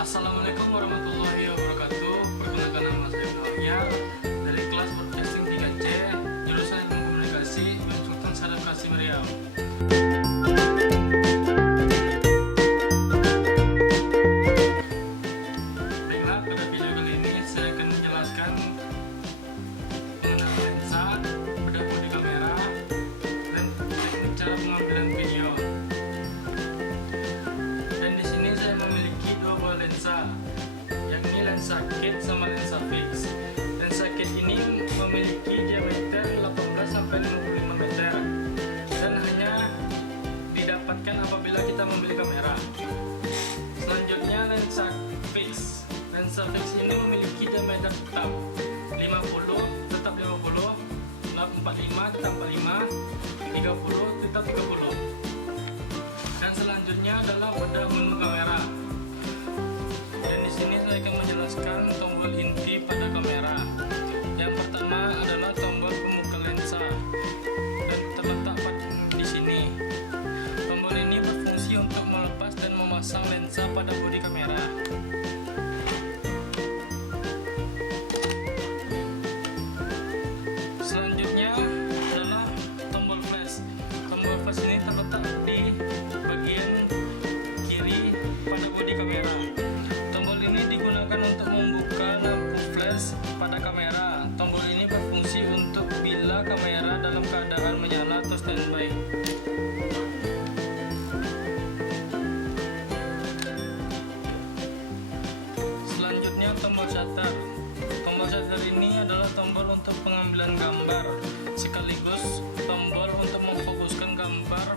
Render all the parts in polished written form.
Assalamualaikum warahmatullahi wabarakatuh. Perkenalkan, nama saya Muhammad dari kelas Broadcasting 3C, jurusan Ilmu Komunikasi, UIN Sultan Syarif Qasim Riau. Baiklah, pada video kali ini saya akan menjelaskan mengenai lensa, bedah bodi kamera, dan teknik cara pengambilan video. Dan di sini saya memiliki dua buah lensa, yakni lensa kit sama lensa fix. Lensa kit ini memiliki diameter 18 sampai 55 meter dan hanya didapatkan apabila kita membeli kamera. Selanjutnya lensa fix. Lensa fix ini memiliki diameter tetap 50 tetap 50, 45 tetap 45, 30 tetap 30. Dan selanjutnya adalah bedah menu kamera. Dan di sini saya akan menjelaskan tombol inti pada kamera. Yang pertama adalah tombol pembuka lensa dan terletak di sini. Tombol ini berfungsi untuk melepas dan memasang lensa pada bodi kamera. Selanjutnya adalah tombol flash. Tombol flash ini terletak di bagian kiri pada bodi kamera. Tombol ini digunakan untuk membuka lampu flash pada kamera. Tombol ini berfungsi untuk bila kamera dalam keadaan menyala atau standby. Selanjutnya tombol shutter. Tombol shutter ini adalah tombol untuk pengambilan gambar sekaligus tombol untuk memfokuskan gambar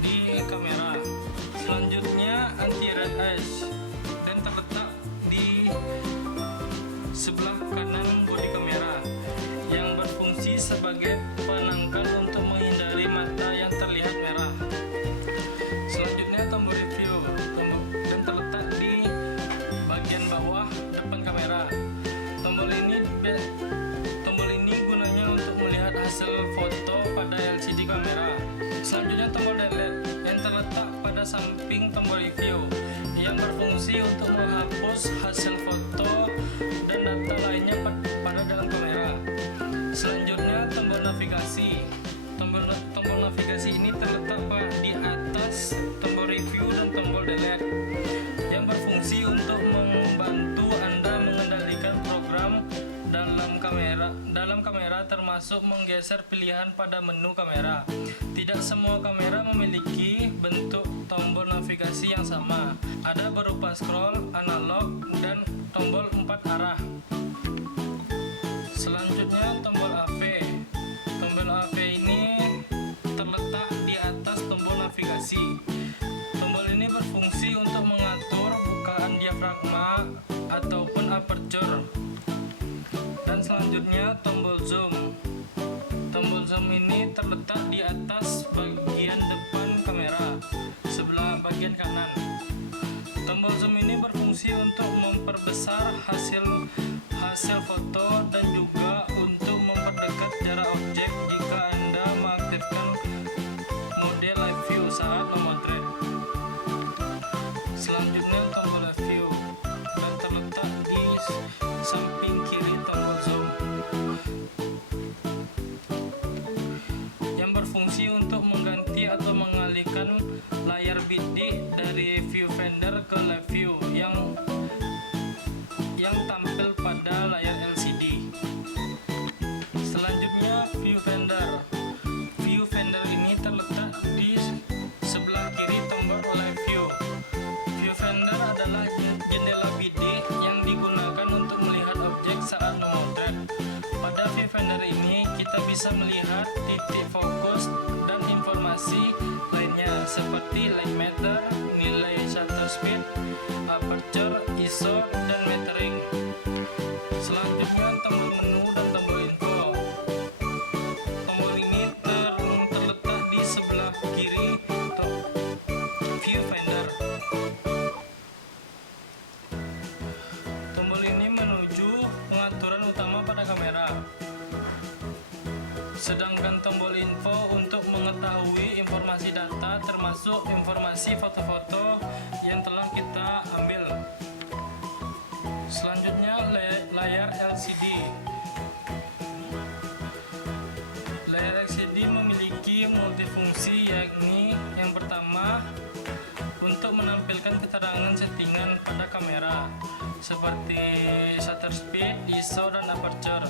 di kamera. Selanjutnya anti red edge dan terletak di sebelah kanan bodi kamera yang berfungsi sebagai penangkal untuk menghindari mata yang terlihat merah. Selanjutnya tombol review dan terletak di bagian bawah depan kamera. Tombol ini gunanya untuk melihat hasil foto pada LCD kamera. Selanjutnya tombol delete yang terletak pada samping tombol review yang berfungsi untuk menghapus hasil foto dan data lainnya pada dalam kamera. Selanjutnya tombol navigasi. Tombol navigasi ini terletak di atas tombol review dan tombol delete yang berfungsi untuk membantu Anda mengendalikan program dalam kamera termasuk menggeser pilihan pada menu kamera. Tidak semua kamera memiliki bentuk tombol navigasi yang sama. Ada berupa scroll, analog, dan tombol 4 arah. Selanjutnya tombol AV. Tombol AV ini terletak di atas tombol navigasi. Tombol ini berfungsi untuk mengatur bukaan diafragma ataupun aperture. Dan selanjutnya tombol zoom. Tombol zoom ini terletak di atas bagian depan kamera sebelah bagian kanan. Tombol zoom ini berfungsi untuk memperbesar hasil foto dan juga untuk memperdekat jarak objek jika Anda mengaktifkan mode live view saat memotret. Selanjutnya tombol live view dan terletak di samping kiri tombol zoom yang berfungsi untuk mengganti atau mengalihkan layar bidik dari viewfinder ke live view yang tampil pada layar LCD. Selanjutnya viewfinder. Viewfinder ini terletak di sebelah kiri tombol live view. Viewfinder adalah jendela bidik yang digunakan untuk melihat objek saat memotret. Pada viewfinder ini kita bisa melihat titik fokus dan informasi lainnya seperti light meter, nilai shutter speed, aperture, ISO, dan metering. Selanjutnya tombol menu dan tombol info. Tombol ini terletak di sebelah kiri viewfinder. Tombol ini menuju pengaturan utama pada kamera. Sedangkan tombol info untuk mengetahui informasi data termasuk informasi foto-foto yang telah kita ambil. menampilkan keterangan settingan pada kamera seperti shutter speed, ISO, dan aperture.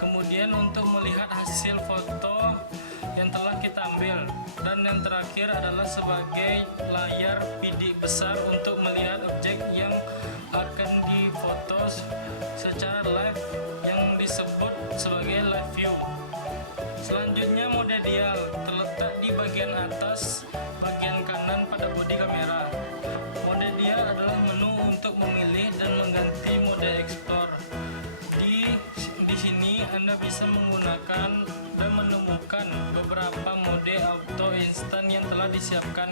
Kemudian untuk melihat hasil foto yang telah kita ambil, dan yang terakhir adalah sebagai layar bidik besar untuk melihat objek yang akan difoto secara live yang disebut sebagai live view. Selanjutnya mode dial terletak di bagian atas bagian kanan pada bodi kamera. Mode dial adalah menu untuk memilih dan mengganti mode explore. Di sini Anda bisa menggunakan dan menemukan beberapa mode auto instan yang telah disiapkan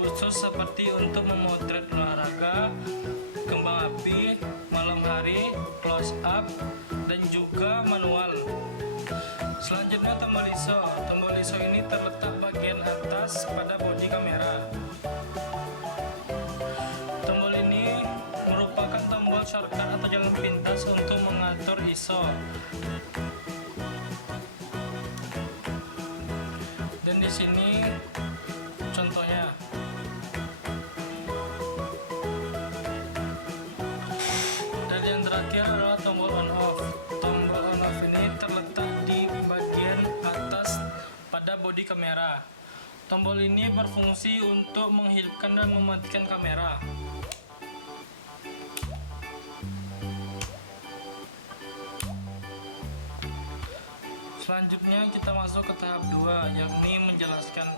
khusus seperti untuk memotret olahraga, kembang api, malam hari, close up, dan juga manual. Selanjutnya tombol ISO. Tombol ISO ini terletak bagian atas pada bodi kamera. Tombol ini merupakan tombol shortcut atau jalan pintas untuk mengatur ISO. Dan di sini contohnya. Dan yang terakhir adalah tombol on off. Tombol on off ini terletak di bagian atas pada bodi kamera. Tombol ini berfungsi untuk menghidupkan dan mematikan kamera. Selanjutnya kita masuk ke tahap 2, yakni menjelaskan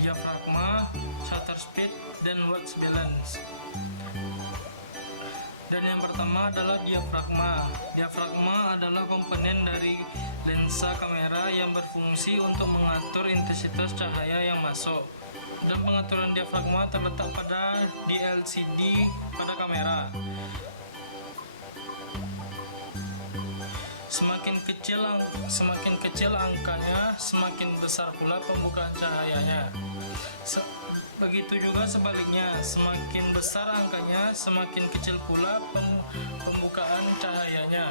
diafragma, shutter speed, dan white balance. Dan yang pertama adalah diafragma. Diafragma adalah komponen dari lensa kamera yang berfungsi untuk mengatur intensitas cahaya yang masuk. Dan pengaturan diafragma terletak pada di LCD pada kamera. Semakin kecil angkanya, semakin besar pula pembukaan cahayanya. Begitu juga sebaliknya, semakin besar angkanya, semakin kecil pula pembukaan cahayanya.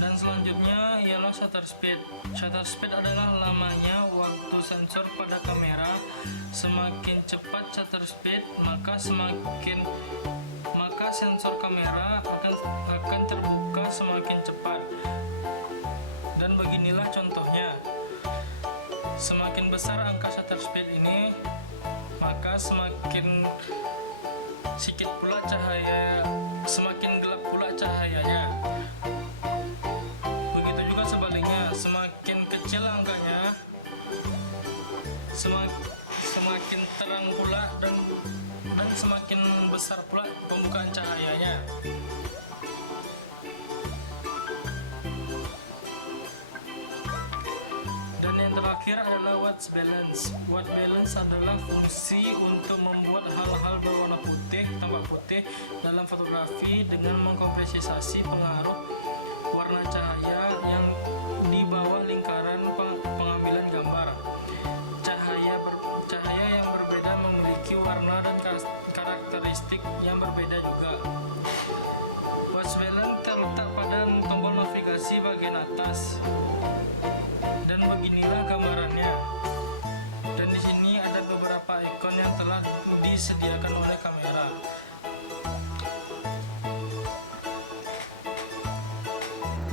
Dan selanjutnya ialah shutter speed. Shutter speed adalah lamanya waktu sensor pada kamera. Semakin cepat shutter speed, maka sensor kamera akan terbuka semakin cepat. Dan beginilah contohnya. Semakin besar angka shutter speed ini, maka semakin sedikit pula cahaya, semakin gelap pula cahayanya. Begitu juga sebaliknya, semakin kecil angkanya, semakin terang pula dan semakin besar pula pembukaan cahayanya. Dan yang terakhir adalah white balance. White balance adalah fungsi untuk membuat hal-hal berwarna putih, tampak putih dalam fotografi dengan mengkompresisasi pengaruh warna cahaya yang di bawah lingkaran pengambilan gambar. Cahaya yang berbeda memiliki warna dan karakteristik yang berbeda juga. White balance terletak pada tombol navigasi bagian atas. Dan beginilah gambarannya. Dan di sini ada beberapa ikon yang telah disediakan oleh kamera.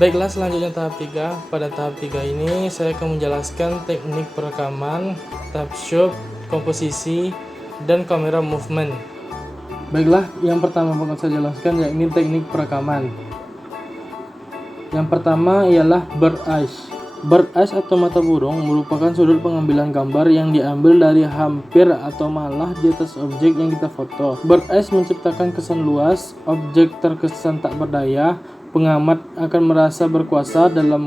Baiklah, selanjutnya tahap 3. Pada tahap 3 ini saya akan menjelaskan teknik perekaman, type shoot, komposisi, dan kamera movement. Baiklah, yang pertama akan saya jelaskan yakni teknik perekaman. Yang pertama ialah bird eyes. Bird eyes atau mata burung merupakan sudut pengambilan gambar yang diambil dari hampir atau malah di atas objek yang kita foto. Bird eyes menciptakan kesan luas, objek terkesan tak berdaya. Pengamat akan merasa berkuasa dalam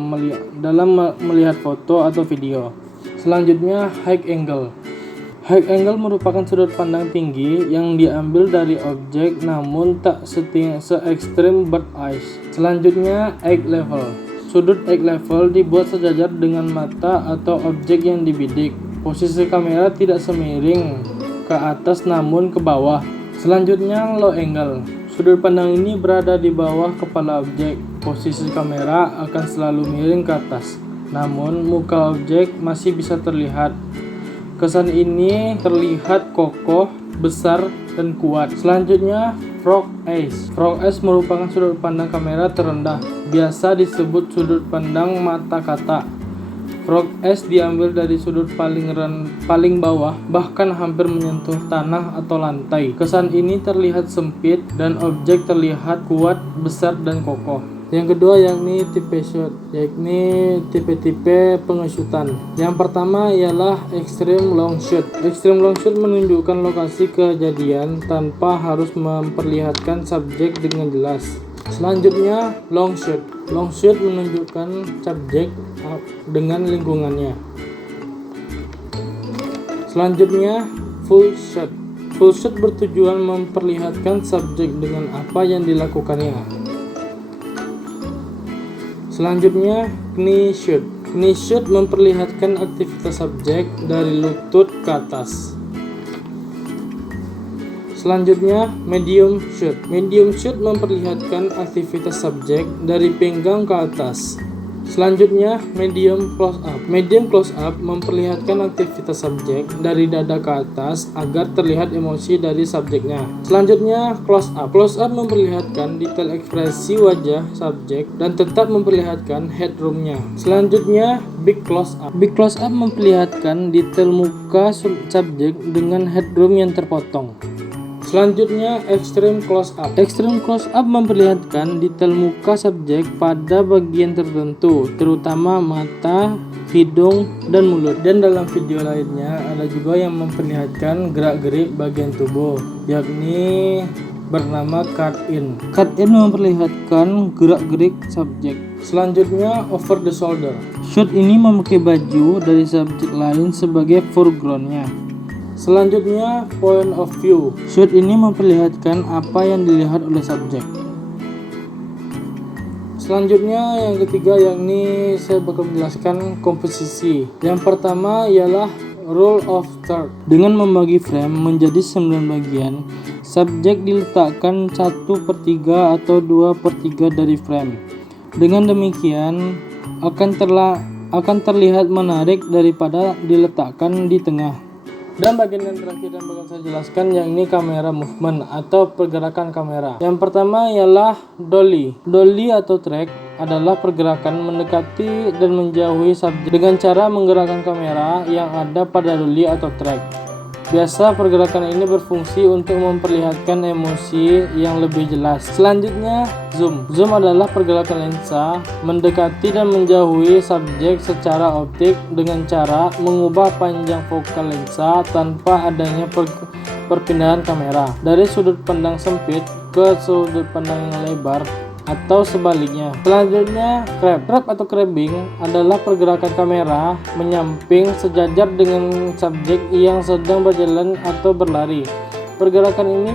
melihat foto atau video. Selanjutnya, high angle. High angle merupakan sudut pandang tinggi yang diambil dari objek namun tak se-ekstrem bird eyes. Selanjutnya, eye level. Sudut eye level dibuat sejajar dengan mata atau objek yang dibidik. Posisi kamera tidak semiring ke atas namun ke bawah. Selanjutnya, low angle. Sudut pandang ini berada di bawah kepala objek. Posisi kamera akan selalu miring ke atas, namun muka objek masih bisa terlihat. Kesan ini terlihat kokoh besar, dan kuat. Selanjutnya, frog eyes. Frog eyes merupakan sudut pandang kamera terendah, biasa disebut sudut pandang mata katak. Frog eyes diambil dari sudut paling bawah, bahkan hampir menyentuh tanah atau lantai. Kesan ini terlihat sempit dan objek terlihat kuat, besar, dan kokoh. Yang kedua yakni tipe shot, yakni tipe-tipe pengesyutan. Yang pertama ialah extreme long shot. Extreme long shot menunjukkan lokasi kejadian tanpa harus memperlihatkan subjek dengan jelas. Selanjutnya long shot. Long shot menunjukkan subjek dengan lingkungannya. Selanjutnya full shot. Full shot bertujuan memperlihatkan subjek dengan apa yang dilakukannya. Selanjutnya knee shot. Knee shot memperlihatkan aktivitas subjek dari lutut ke atas. Selanjutnya medium shot. Medium shot memperlihatkan aktivitas subjek dari pinggang ke atas. Selanjutnya medium close up. Medium close up memperlihatkan aktivitas subjek dari dada ke atas agar terlihat emosi dari subjeknya. Selanjutnya close up. Close up memperlihatkan detail ekspresi wajah subjek dan tetap memperlihatkan headroomnya. Selanjutnya big close up. Big close up memperlihatkan detail muka subjek dengan headroom yang terpotong. Selanjutnya extreme close up. Extreme close up memperlihatkan detail muka subjek pada bagian tertentu, terutama mata, hidung, dan mulut. Dan dalam video lainnya ada juga yang memperlihatkan gerak-gerik bagian tubuh, yakni bernama cut in. Cut in memperlihatkan gerak-gerik subjek. Selanjutnya over the shoulder. Shot ini memakai baju dari subjek lain sebagai foregroundnya. Selanjutnya point of view. Shot ini memperlihatkan apa yang dilihat oleh subjek. Selanjutnya yang ketiga yakni saya bakal menjelaskan komposisi. Yang pertama ialah rule of third. Dengan membagi frame menjadi 9 bagian, subjek diletakkan 1/3 atau 2/3 dari frame. Dengan demikian akan terlihat menarik daripada diletakkan di tengah. Dan bagian yang terakhir yang bakal saya jelaskan yakni kamera movement atau pergerakan kamera. Yang pertama ialah dolly. Dolly atau track adalah pergerakan mendekati dan menjauhi subjek dengan cara menggerakkan kamera yang ada pada dolly atau track. Biasa pergerakan ini berfungsi untuk memperlihatkan emosi yang lebih jelas. Selanjutnya zoom. Zoom adalah pergerakan lensa mendekati dan menjauhi subjek secara optik dengan cara mengubah panjang fokal lensa tanpa adanya perpindahan kamera dari sudut pandang sempit ke sudut pandang yang lebar atau sebaliknya. Selanjutnya crab. Crab atau crabbing adalah pergerakan kamera menyamping sejajar dengan subjek yang sedang berjalan atau berlari. Pergerakan ini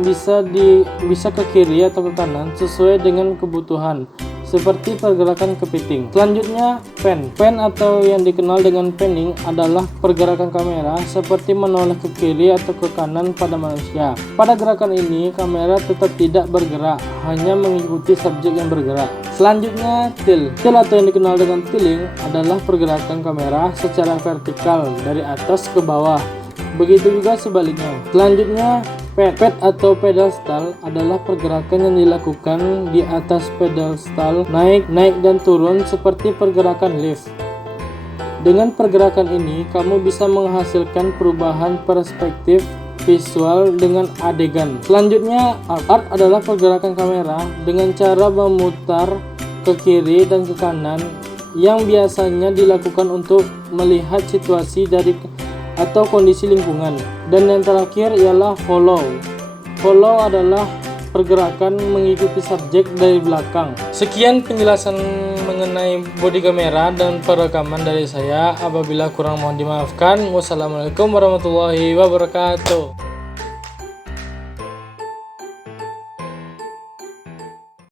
bisa ke kiri atau ke kanan sesuai dengan kebutuhan, seperti pergerakan kepiting. Selanjutnya pan. Pan atau yang dikenal dengan panning adalah pergerakan kamera seperti menoleh ke kiri atau ke kanan pada manusia. Pada gerakan ini kamera tetap tidak bergerak, hanya mengikuti subjek yang bergerak. Selanjutnya tilt. Tilt atau yang dikenal dengan tiling adalah pergerakan kamera secara vertikal dari atas ke bawah. Begitu juga sebaliknya. Selanjutnya pad atau pedestal adalah pergerakan yang dilakukan di atas pedestal, naik dan turun seperti pergerakan lift. Dengan pergerakan ini, kamu bisa menghasilkan perubahan perspektif visual dengan adegan. Selanjutnya art adalah pergerakan kamera dengan cara memutar ke kiri dan ke kanan yang biasanya dilakukan untuk melihat situasi atau kondisi lingkungan. Dan yang terakhir ialah follow. Follow adalah pergerakan mengikuti subjek dari belakang. Sekian penjelasan mengenai body kamera dan perekaman dari saya. Apabila kurang mohon dimaafkan. Wassalamualaikum warahmatullahi wabarakatuh.